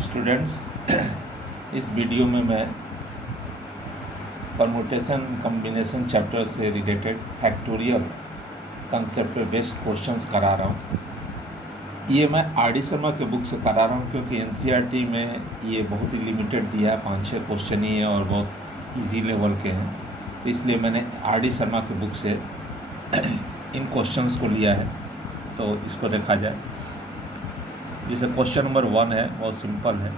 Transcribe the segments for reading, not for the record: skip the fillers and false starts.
Students, इस video में मैं परमुटेशन कॉम्बिनेशन चैप्टर से रिलेटेड फैक्टोरियल कंसेप्ट पे बेस्ड क्वेश्चंस करा रहा हूँ। ये मैं आर.डी. शर्मा के बुक से करा रहा हूँ क्योंकि एनसीईआरटी में ये बहुत ही लिमिटेड दिया है, 5-6 क्वेश्चन ही है और बहुत इजी लेवल के हैं, तो इसलिए मैंने आर.डी. शर्मा के बुक से इन क्वेश्चंस को लिया है। तो इसको देखा जाए, जैसे क्वेश्चन नंबर 1 है, बहुत सिंपल है,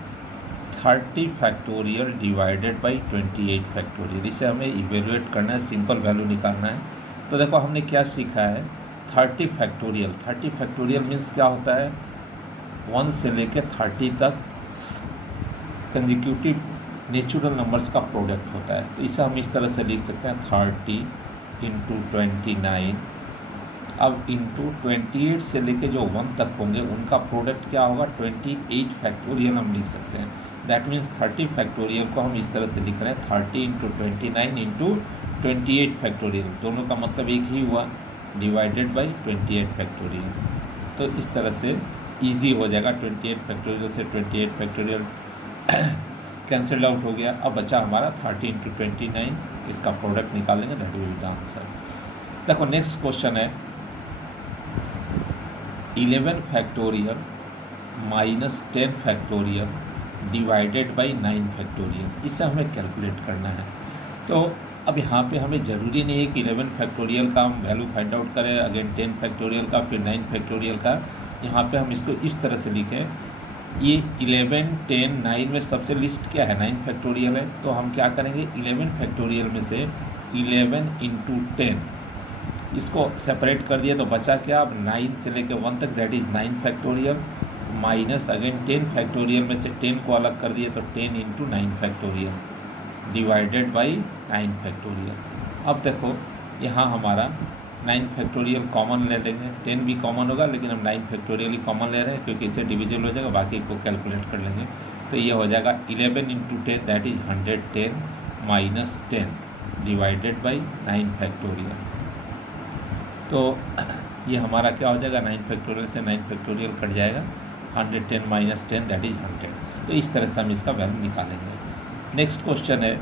30 फैक्टोरियल डिवाइडेड बाई 28 फैक्टोरियल। इसे हमें इवेलुएट करना है, सिंपल वैल्यू निकालना है। तो देखो हमने क्या सीखा है, 30 फैक्टोरियल। 30 फैक्टोरियल मीन्स क्या होता है, 1 से लेके 30 तक कंजिक्यूटिव नेचुरल नंबर्स का प्रोडक्ट होता है। तो इसे हम इस तरह से लिख सकते हैं, 30 इंटू 29, अब इंटू 28 से लेके जो 1 तक होंगे उनका प्रोडक्ट क्या होगा, 28 फैक्टोरियल हम लिख सकते हैं। दैट मीन्स 30 फैक्टोरियल को हम इस तरह से लिख रहे हैं, 30 इंटू 29 इंटू 28 फैक्टोरियल, दोनों का मतलब एक ही हुआ, डिवाइडेड बाई 28 फैक्टोरियल। तो इस तरह से इजी हो जाएगा, 28 फैक्टोरियल से 28 फैक्टोरियल कैंसिल आउट हो गया। अब बचा हमारा 30 इंटू 29, इसका प्रोडक्ट निकालेंगे, that will be the answer. देखो नेक्स्ट क्वेश्चन है, 11 factorial minus 10 factorial divided by 9 factorial. इसे हमें कैलकुलेट करना है। तो अब यहाँ पे हमें ज़रूरी नहीं है कि 11 फैक्टोरियल का हम वैल्यू फाइंड आउट करें, अगेन 10 फैक्टोरियल का, फिर 9 फैक्टोरियल का। यहाँ पे हम इसको इस तरह से लिखें, ये 11, 10, 9 में सबसे लिस्ट क्या है, 9 फैक्टोरियल है। तो हम क्या करेंगे, 11 फैक्टोरियल में से 11 इंटू 10 इसको सेपरेट कर दिया तो बचा क्या, अब 9 से लेकर 1 तक, that is 9 factorial, minus again 10 factorial में से 10 को अलग कर दिए तो 10 into 9 factorial divided by 9 factorial. अब देखो यहाँ हमारा 9 फैक्टोरियल कॉमन ले लेंगे, 10 भी कॉमन होगा लेकिन हम 9 फैक्टोरियल ही कॉमन ले रहे हैं क्योंकि इसे डिविजल हो जाएगा, बाकी को कैलकुलेट कर लेंगे। तो ये हो जाएगा 11 into 10 that is 110 minus 10 divided by 9 factorial. तो ये हमारा क्या हो जाएगा, 9 फैक्टोरियल से 9 फैक्टोरियल कट जाएगा, 110 माइनस 10 दैट इज़ 100। तो इस तरह से हम इसका वैल्यू निकालेंगे। नेक्स्ट क्वेश्चन है,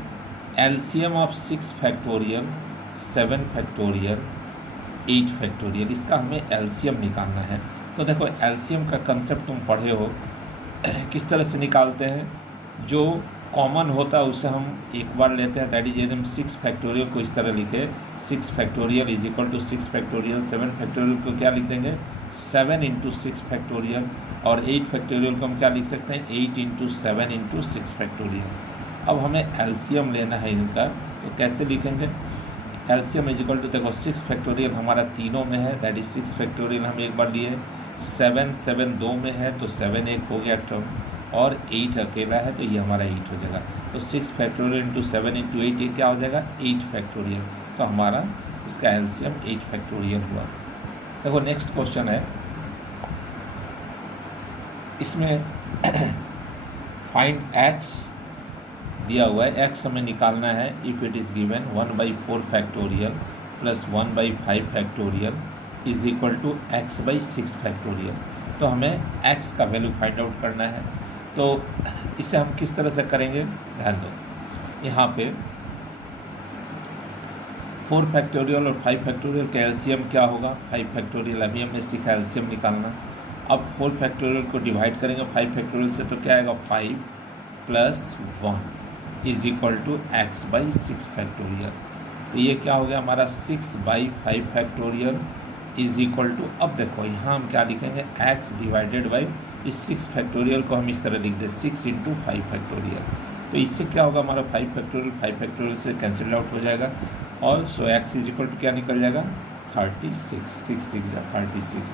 LCM of 6 factorial 7 factorial 8 factorial. इसका हमें एलसीएम निकालना है। तो देखो एलसीएम का कंसेप्ट तुम पढ़े हो, किस तरह से निकालते हैं, जो कॉमन होता है उसे हम एक बार लेते हैं, दैट इज यदि हम 6 फैक्टोरियल को इस तरह लिखे, 6 factorial is equal to 6 factorial, 7 factorial को क्या लिख देंगे, 7 इंटू 6 फैक्टोरियल, और 8 फैक्टोरियल को हम क्या लिख सकते हैं, 8 इंटू 7 इंटू 6 फैक्टोरियल। अब हमें एलसीएम लेना है इनका, तो कैसे लिखेंगे, एलसीएम इज इक्वल टू, देखो 6 फैक्टोरियल हमारा तीनों में है, दैट इज 6 फैक्टोरियल हम एक बार लिए, 7 2 में है तो 7 एक हो गया टर्म, और 8 अकेला है तो ये हमारा 8 हो जाएगा। तो 6 फैक्टोरियल इंटू 7 इंटू 8 ये क्या हो जाएगा, 8 फैक्टोरियल। तो हमारा इसका एलसीएम 8 फैक्टोरियल हुआ। देखो नेक्स्ट क्वेश्चन है, इसमें फाइंड एक्स दिया हुआ है, एक्स हमें निकालना है if it is given 1/4 factorial plus 1/5 factorial is equal to x by 6 factorial. तो हमें एक्स का वैल्यू फाइंड आउट करना है। तो इसे हम किस तरह से करेंगे, ध्यान दो, यहाँ पे 4 फैक्टोरियल और 5 फैक्टोरियल का एलसीएम क्या होगा, 5 फैक्टोरियल, अभी हमने सीखा एलसीएम निकालना। अब 4 फैक्टोरियल को डिवाइड करेंगे 5 फैक्टोरियल से, तो क्या आएगा, 5 plus 1 is equal to x by 6 factorial. तो ये क्या हो गया हमारा, 6/5 फैक्टोरियल इज इक्वल टू, अब देखो यहाँ हम क्या लिखेंगे, एक्स डिवाइडेड बाई इस 6 फैक्टोरियल को हम इस तरह लिख दें, 6 इंटू 5 फैक्टोरियल। तो इससे क्या होगा, हमारा 5 फैक्टोरियल से कैंसिल आउट हो जाएगा, और सो एक्स इज इक्वल टू क्या निकल जाएगा, 36, 6 6 36।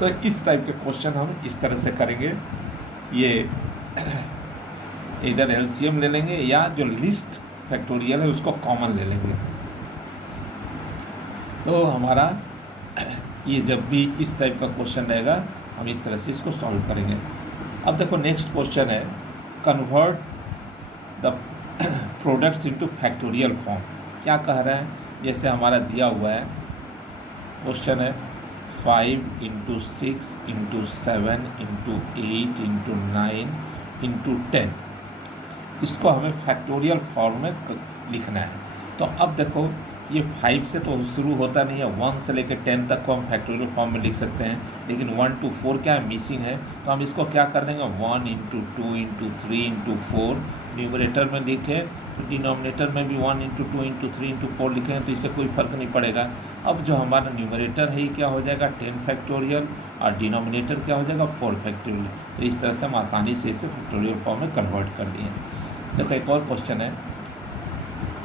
तो इस टाइप के क्वेश्चन हम इस तरह से करेंगे, ये इधर एलसीएम ले लेंगे या जो लिस्ट फैक्टोरियल है उसको कॉमन ले लेंगे। तो हमारा ये जब भी इस टाइप का क्वेश्चन रहेगा हम इस तरह से इसको सॉल्व करेंगे। अब देखो नेक्स्ट क्वेश्चन है, convert the products into factorial form. क्या कह रहा है, जैसे हमारा दिया हुआ है क्वेश्चन है 5 into 6 into 7 into 8 into 9 into 10, इसको हमें फैक्टोरियल फॉर्म में लिखना है। तो अब देखो ये 5 से तो शुरू होता नहीं है, 1 से लेकर 10 तक को हम फैक्टोरियल फॉर्म में लिख सकते हैं, लेकिन 1 to 4 क्या है, मिसिंग है। तो हम इसको क्या कर देंगे, 1 इंटू 2 इंटू 3 इंटू 4 न्यूमरेटर में लिखें, तो डिनोमिनेटर में भी 1 इंटू 2 इंटू 3 इंटू 4 लिखें, तो इससे कोई फ़र्क नहीं पड़ेगा। अब जो हमारा न्यूमरेटर है ये क्या हो जाएगा, 10 फैक्टोरियल, और डिनोमिनेटर क्या हो जाएगा, 4 फैक्टोरियल। तो इस तरह से हम आसानी से इसे फैक्टोरियल फॉर्म में कन्वर्ट कर दिए। देखो एक और क्वेश्चन है,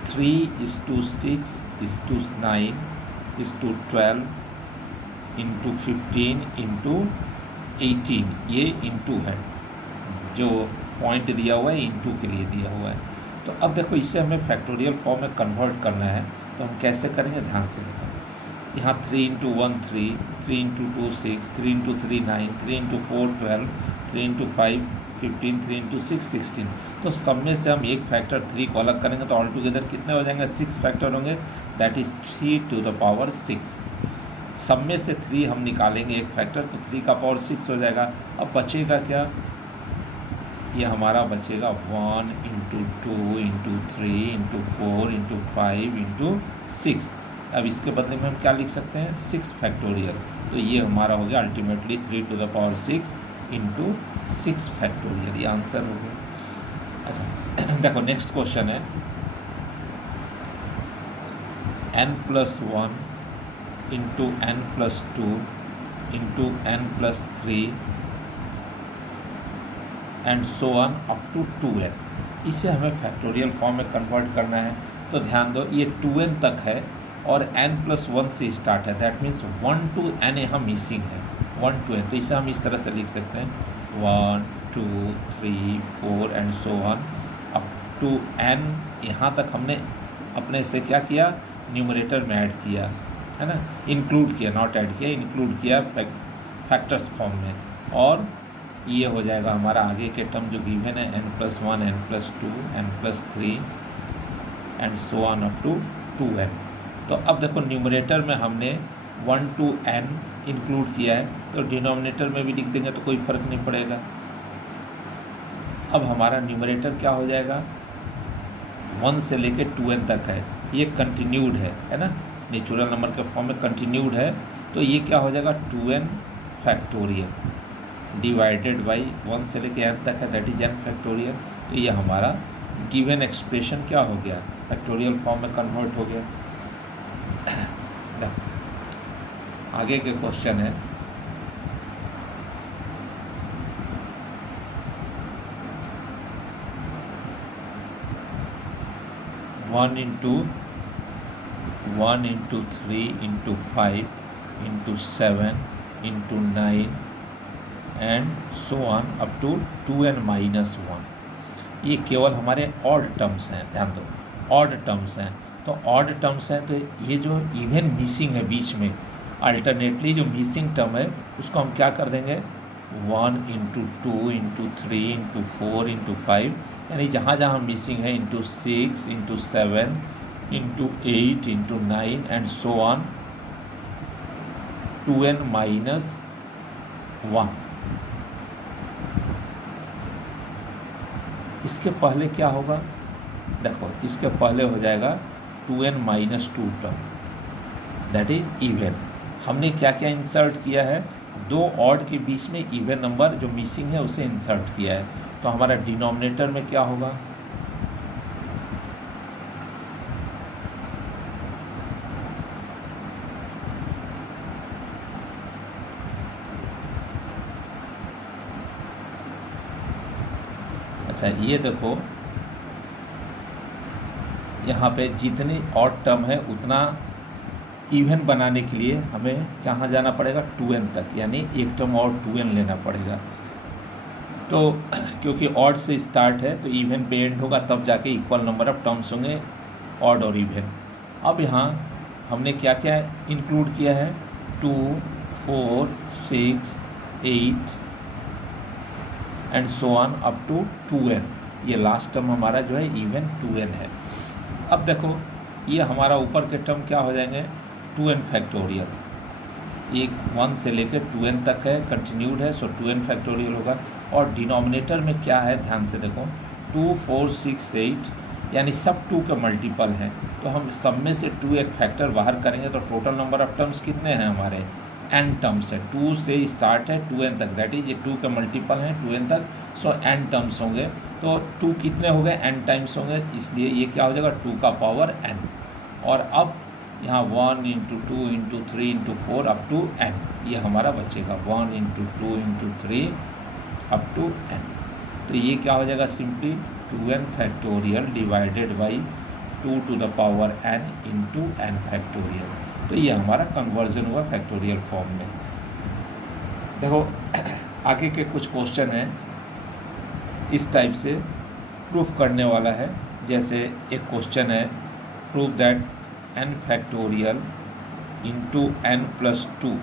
3:6:9:12 इंटू 15 इंटू 18, ये इंटू है, जो पॉइंट दिया हुआ है इंटू के लिए दिया हुआ है। तो अब देखो इसे हमें फैक्टोरियल फॉर्म में कन्वर्ट करना है, तो हम कैसे करेंगे, ध्यान से देखो। यहाँ 3 into 1 3, 3 into 2 6, 3 into 3 9, 3 into 4 12, 3 into 5 15, 3 into 6 16। तो सब में से हम एक फैक्टर 3 को अलग करेंगे तो ऑल टुगेदर कितने हो जाएंगे, 6 फैक्टर होंगे, that is 3 to the power 6। सब में से 3 हम निकालेंगे एक फैक्टर, तो 3 का पावर 6 हो जाएगा। अब बचेगा क्या, ये हमारा बचेगा 1 into 2 into 3 into 4 into 5 into 6। अब इसके बदले में हम क्या लिख सकते हैं, 6 फैक्टोरियल। तो ये हमारा हो गया ultimately 3 to the power 6 into 6 factorial, ये आंसर हो गया। अच्छा देखो नेक्स्ट क्वेश्चन है, n+1 into n+2 into n+3 and so on up to 2n, इसे हमें फैक्टोरियल फॉर्म में कन्वर्ट करना है। तो ध्यान दो ये 2n तक है और n+1 से स्टार्ट है, दैट मीन्स 1 to n यहाँ मिसिंग है, 1 to n। तो इसे हम इस तरह से लिख सकते हैं 1 2 3 4 and so on up to n। यहाँ तक हमने अपने से क्या किया, न्यूमरेटर में ऐड किया है ना, इंक्लूड किया, नॉट ऐड किया, इंक्लूड किया फैक्टर्स फॉर्म में। और ये हो जाएगा हमारा आगे के टर्म जो गिवन है n+1 n+2 n+3 and so on up to 2n। तो अब देखो न्यूमरेटर में हमने 1 to n इंक्लूड किया है, तो डिनोमिनेटर में भी लिख देंगे तो कोई फ़र्क नहीं पड़ेगा। अब हमारा न्यूमरेटर क्या हो जाएगा, 1 से लेके 2n तक है, ये कंटिन्यूड है ना, नेचुरल नंबर के फॉर्म में कंटिन्यूड है। तो ये क्या हो जाएगा 2n फैक्टोरियल डिवाइडेड बाई 1 से लेके n तक है, दैट इज n फैक्टोरियल। तो ये हमारा गिवन एक्सप्रेशन क्या हो गया, फैक्टोरियल फॉर्म में कन्वर्ट हो गया। आगे के क्वेश्चन है, one into 3 into 5 into 7 into 9 and so on up to 2n-1। ये केवल हमारे ऑड टर्म्स हैं, ध्यान दो ऑड टर्म्स हैं। तो ऑड टर्म्स हैं, तो ये जो इवन मिसिंग है बीच में, अल्टरनेटली जो मिसिंग टर्म है उसको हम क्या कर देंगे, 1 इंटू 2 इंटू 3 इंटू 4 इंटू 5, यानी जहाँ जहाँ मिसिंग है into 6 into 7 into 8 into 9 and so on 2n-1। इसके पहले क्या होगा, देखो इसके पहले हो जाएगा 2n-2 term, that is even. हमने क्या क्या इंसर्ट किया है, 2 ऑड के बीच में इवन नंबर जो मिसिंग है उसे इंसर्ट किया है। तो हमारा डिनोमिनेटर में क्या होगा, अच्छा ये देखो यहाँ पे जितनी ऑड टर्म है उतना इवन बनाने के लिए हमें कहाँ जाना पड़ेगा, 2n तक, यानी एक टर्म और 2n लेना पड़ेगा। तो क्योंकि ऑड से स्टार्ट है तो इवन पे एंड होगा, तब जाके इक्वल नंबर ऑफ टर्म्स होंगे ऑड और इवन। अब यहाँ हमने क्या क्या इंक्लूड किया है, 2 4 6 8 and so on up to 2n। ये लास्ट टर्म हमारा जो है इवन 2n है। अब देखो ये हमारा ऊपर के टर्म क्या हो जाएंगे, 2n फैक्टोरियल, एक 1 से लेकर 2n तक है, कंटिन्यूड है, सो 2n फैक्टोरियल होगा। और डिनोमिनेटर में क्या है, ध्यान से देखो, 2, 4, 6, 8 यानी सब 2 के मल्टीपल हैं, तो हम सब में से 2 एक फैक्टर बाहर करेंगे तो टोटल नंबर ऑफ टर्म्स कितने हैं हमारे, n टर्म्स है। 2 से स्टार्ट है 2n तक, दैट इज ये 2 के मल्टीपल हैं 2n तक, सो n टर्म्स होंगे। तो 2 कितने हो गए, n टाइम्स होंगे, इसलिए ये क्या हो जाएगा 2 का पावर n। और अब यहाँ 1 × 2 × 3 × 4 अप टू n, ये हमारा बचेगा 1 × 2 × 3 अप टू n। तो ये क्या हो जाएगा, simply 2n factorial divided by 2 to the power n into n factorial. तो ये हमारा कन्वर्जन हुआ फैक्टोरियल फॉर्म में। देखो आगे के कुछ क्वेश्चन हैं इस टाइप से प्रूफ करने वाला है। जैसे एक क्वेश्चन है, prove that n factorial into n plus 2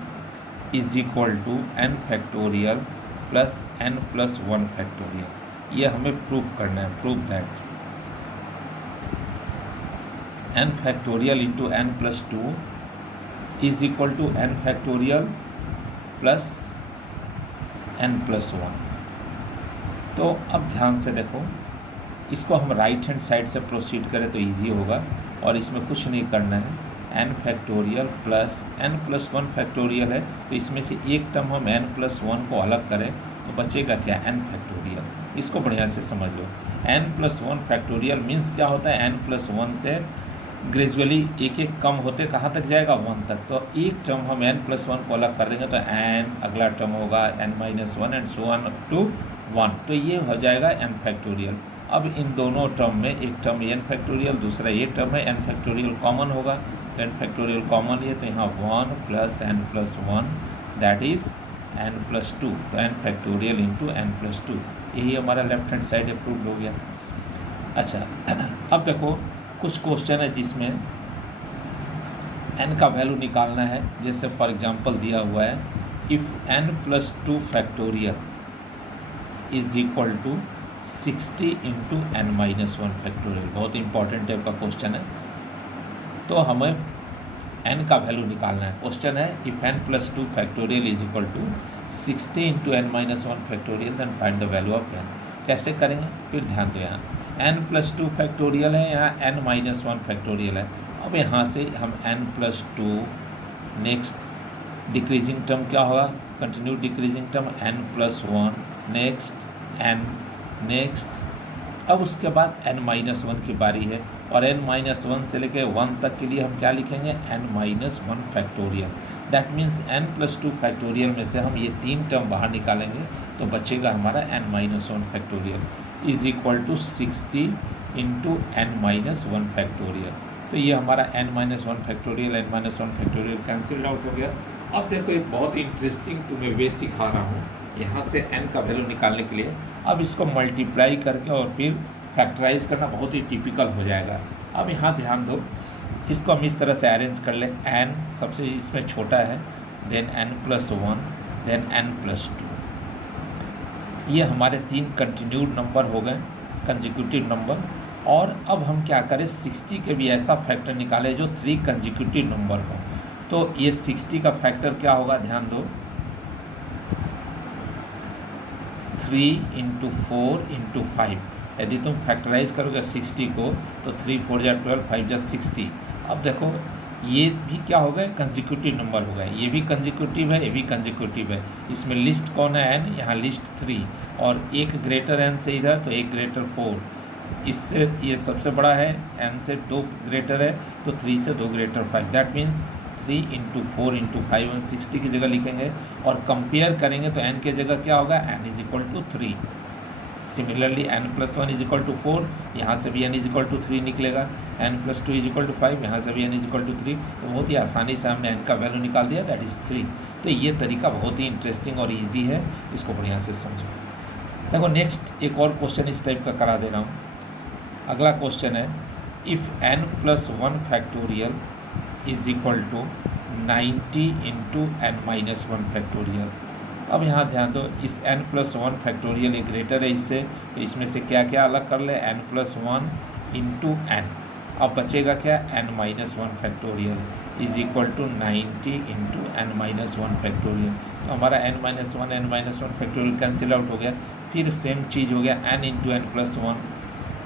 is equal to n factorial plus n plus 1 factorial. ये हमें प्रूफ करना है। Prove that n factorial into n plus 2 is equal to n factorial plus n plus 1। तो अब ध्यान से देखो, इसको हम राइट हैंड साइड से प्रोसीड करें तो इजी होगा, और इसमें कुछ नहीं करना है। n factorial plus n plus 1 factorial है, तो इसमें से एक टर्म हम n प्लस 1 को अलग करें तो बचेगा क्या, n फैक्टोरियल। इसको बढ़िया से समझ लो, n प्लस 1 फैक्टोरियल मीन्स क्या होता है, n प्लस 1 से ग्रेजुअली एक एक कम होते कहाँ तक जाएगा, 1 तक। तो एक टर्म हम n प्लस 1 को अलग कर देंगे तो n, अगला टर्म होगा n minus 1 and so on up to 1, तो ये हो जाएगा n फैक्टोरियल। अब इन दोनों टर्म में एक टर्म n फैक्टोरियल, दूसरा ये टर्म है n फैक्टोरियल कॉमन होगा, तो n फैक्टोरियल कॉमन है, तो यहाँ 1 plus n plus 1 that is n plus 2, तो n factorial into n plus 2, यही हमारा लेफ्ट हैंड साइड अप्रूव्ड हो गया। अच्छा अब देखो कुछ क्वेश्चन है जिसमें n का वैल्यू निकालना है। जैसे फॉर एग्जांपल दिया हुआ है, if n plus 2 factorial is equal to 60 into n minus 1 factorial. बहुत इंपॉर्टेंट टाइप का क्वेश्चन है, तो हमें n का वैल्यू निकालना है। क्वेश्चन है, if n plus 2 factorial is equal to 60 into n minus 1 factorial then find the value of n। कैसे करेंगे, फिर ध्यान दो, यहाँ n प्लस 2 फैक्टोरियल है, यहाँ n माइनस 1 फैक्टोरियल है। अब यहाँ से हम n plus 2, next decreasing term क्या होगा, continue decreasing term n plus 1, next n, next, अब उसके बाद n माइनस 1 की बारी है, और n माइनस 1 से लेकर 1 तक के लिए हम क्या लिखेंगे, n minus 1 factorial. That means n plus 2 factorial में से हम ये 3 टर्म बाहर निकालेंगे तो बचेगा हमारा n minus 1 factorial is equal to 60 into n minus 1 factorial. तो ये हमारा n minus 1 factorial, n minus 1 factorial cancel out हो गया। अब देखो एक बहुत ही इंटरेस्टिंग तुम्हें वे सिखा रहा हूँ यहाँ से n का वैल्यू निकालने के लिए। अब इसको मल्टीप्लाई करके और फिर फैक्टराइज करना बहुत ही टिपिकल हो जाएगा। अब यहाँ ध्यान दो, इसको हम इस तरह से अरेंज कर लें, n सबसे इसमें छोटा है, then n plus 1, then n plus 2। ये हमारे 3 कंटिन्यूड नंबर हो गए, कंजिक्यूटिव नंबर। और अब हम क्या करें, 60 के भी ऐसा फैक्टर निकालें जो 3 कंजिक्यूटिव नंबर हो। तो ये 60 का फैक्टर क्या होगा, ध्यान दो, 3 इंटू 4 इंटू 5। यदि तुम फैक्टराइज करोगे 60 को तो 3 4 जा 12, 5 जा 60। अब देखो ये भी क्या हो गए, कंजिक्यूटिव नंबर हो गए, ये भी कंजिक्यूटिव है, ये भी कंजिक्यूटिव है। इसमें लिस्ट कौन है, n, यहाँ लिस्ट 3, और एक ग्रेटर n से इधर तो एक ग्रेटर 4, इससे ये सबसे बड़ा है, n से 2 ग्रेटर है तो 3 से 2 greater 5। That means 3 into 4 into 5 हम 60 की जगह लिखेंगे, और कंपेयर करेंगे तो n के जगह क्या होगा, n is equal to 3। Similarly n plus 1 is equal to 4, यहाँ से भी n इज इक्वल टू 3 निकलेगा, n plus 2 is equal to 5, यहाँ से भी n इज इक्वल टू 3। तो बहुत ही आसानी से हमने n का वैल्यू निकाल दिया, दैट इज़ 3। तो ये तरीका बहुत ही इंटरेस्टिंग और ईजी है, इसको बढ़िया से समझो। देखो नेक्स्ट एक और क्वेश्चन इस टाइप का करा दे रहा हूँ। अगला क्वेश्चन है, if n plus 1 factorial is equal to 90 into n minus 1 factorial. अब यहाँ ध्यान दो, इस n प्लस 1 फैक्टोरियल एक ग्रेटर है इससे, तो इसमें से क्या क्या अलग कर ले, n प्लस 1 इंटू n। अब बचेगा क्या, n minus 1 factorial is equal to 90 into n minus one factorial. तो हमारा n minus one factorial cancel out हो गया। फिर सेम चीज़ हो गया n into n plus one,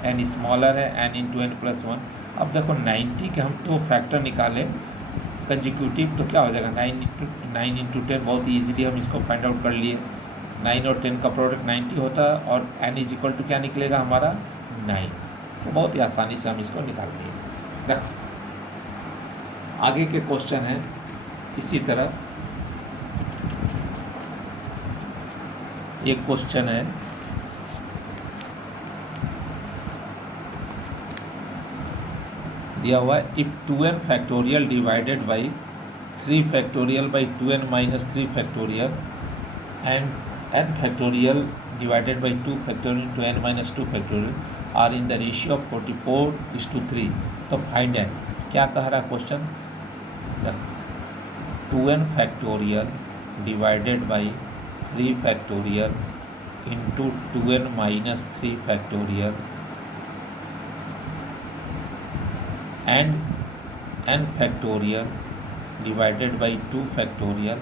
n smaller है n into n plus one. अब देखो 90 के हम तो फैक्टर निकालें कंजिक्यूटिव, तो क्या हो जाएगा 9 इंटू 10, बहुत ईजिली हम इसको फाइंड आउट कर लिए। 9 और 10 का प्रोडक्ट 90 होता है और एन इज इक्वल टू क्या निकलेगा हमारा 9। तो बहुत ही आसानी से हम इसको निकाल लिए। देखो आगे के क्वेश्चन हैं इसी तरह। एक क्वेश्चन है दिया हुआ है, if 2n factorial divided by 3 factorial by 2n minus 3 factorial and n factorial divided by 2 factorial into n minus 2 factorial are in the ratio of 44:3, तो फाइंड एट। क्या कह रहा है question, 2n factorial divided by 3 factorial into 2n minus 3 factorial and n factorial divided by 2 factorial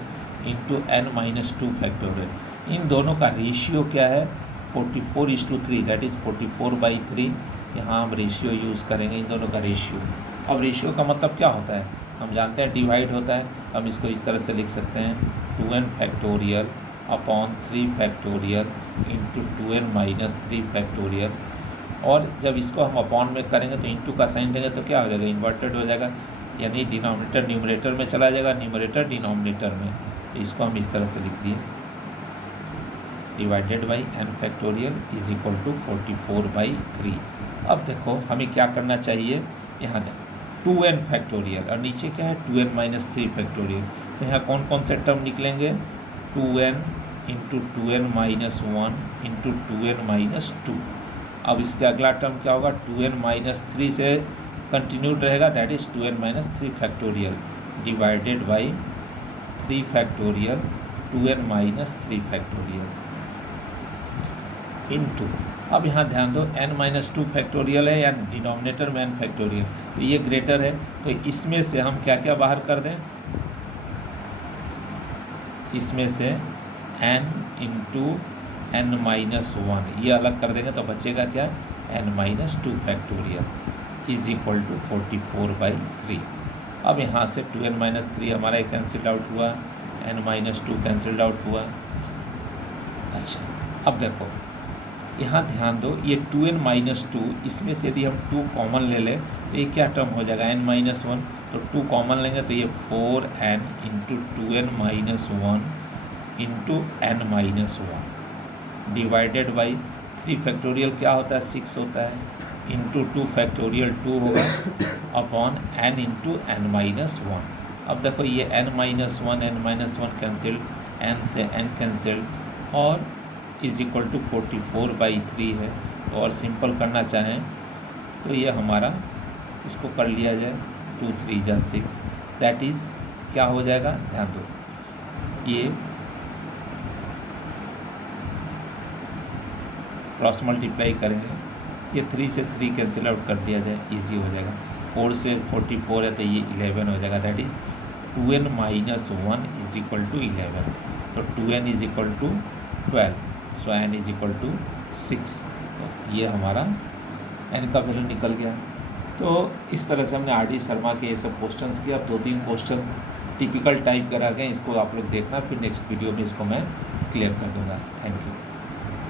into n minus 2 factorial. इन दोनों का ratio क्या है 44:3, दैट इज़ 44/3। यहाँ हम रेशियो यूज़ करेंगे इन दोनों का रेशियो। अब रेशियो का मतलब क्या होता है, हम जानते हैं डिवाइड होता है। हम इसको इस तरह से लिख सकते हैं 2n factorial upon 3 factorial into 2n minus 3 factorial. और जब इसको हम अपॉन में करेंगे तो इंटू का साइन देंगे तो क्या हो जाएगा, इन्वर्टेड हो जाएगा, यानी डिनोमिनेटर न्यूमरेटर में चला जाएगा, न्यूमरेटर डिनोमिनेटर में। इसको हम इस तरह से लिख दिए divided by n factorial is equal to 44/3। अब देखो हमें क्या करना चाहिए, यहाँ देखो 2n फैक्टोरियल और नीचे क्या है 2n माइनस 3 फैक्टोरियल। तो यहाँ कौन कौन से टर्म निकलेंगे, 2n into 2n minus 1 into 2n minus 2। अब इसके अगला टर्म क्या होगा, 2n माइनस 3 से कंटिन्यूड रहेगा, that is 2n minus 3 factorial divided by 3 factorial 2n minus 3 factorial into. अब यहाँ ध्यान दो n माइनस 2 फैक्टोरियल है या डिनोमिनेटर में n फैक्टोरियल, तो ये ग्रेटर है, तो इसमें से हम क्या क्या बाहर कर दें, इसमें से n इंटू n माइनस 1 ये अलग कर देंगे तो बचेगा क्या n minus 2 factorial is equal to 44/3। अब यहाँ से 2n माइनस 3 हमारा कैंसिल आउट हुआ, n माइनस 2 कैंसिल आउट हुआ। अच्छा अब देखो यहाँ ध्यान दो, ये 2n माइनस 2, इसमें से यदि हम 2 कॉमन ले लें तो ये क्या टर्म हो जाएगा n माइनस 1, तो 2 कॉमन लेंगे तो ये 4n into 2n minus 1 into n minus 1 divided by 3 factorial क्या होता है 6 होता है इंटू 2 फैक्टोरियल 2 होगा upon n into n minus 1। अब देखो ये n माइनस 1 कैंसिल, n से n कैंसिल और इज इक्वल टू 44/3 है। तो और सिंपल करना चाहें तो ये हमारा इसको कर लिया जाए 2 3 जा 6, दैट इज़ क्या हो जाएगा, ध्यान दो ये क्रॉस मल्टीप्लाई करेंगे, ये 3 से 3 कैंसिल आउट कर दिया जाए, इजी हो जाएगा। 4 से 44 है तो ये 11 हो जाएगा, that is 2n minus 1 is equal to 11। तो 2n is equal to 12, so n is equal to 6। तो ये हमारा n का वैल्यू निकल गया। तो इस तरह से हमने RD शर्मा के ये सब क्वेश्चंस किए। अब 2-3 क्वेश्चंस टिपिकल टाइप करा गए, इसको आप लोग देखना, फिर नेक्स्ट वीडियो में इसको मैं क्लियर कर दूँगा। Thank you.